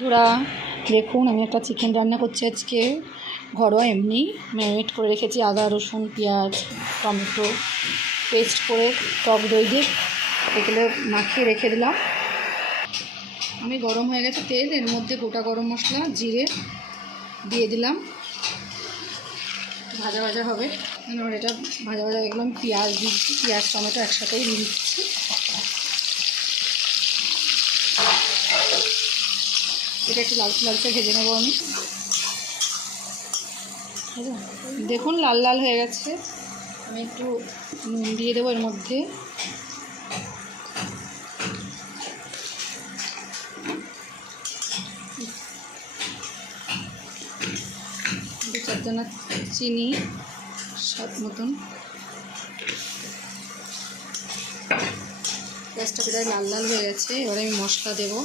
বন্ধুরা দেখুন, আমি একটা চিকেন রান্না করছি আজকে। ঘরোয়া এমনি ম্যারিনেট করে রেখেছি, আদা রসুন পেঁয়াজ টমেটো পেস্ট করে টক দই দিয়ে এগুলো মাখিয়ে রেখে দিলাম। আমি গরম হয়ে গেছে তেল, এর মধ্যে গোটা গরম মশলা জিরে দিয়ে দিলাম। ভাজা ভাজা হবে, এটা ভাজা ভাজা দেখলাম। পেঁয়াজ দিচ্ছি, পেঁয়াজ টমেটো একসাথেই দিয়ে দিচ্ছি। এটা একটু লালচে লালচে ভেজে নেবো আমি। দেখুন লাল লাল হয়ে গেছে। আমি একটু নুন দিয়ে দেবো এর মধ্যে। দু চারদানা চিনি স্বাদ মতন। পেঁয়াজটা প্রায় লাল লাল হয়ে গেছে, এবারে আমি মশলা দেবো।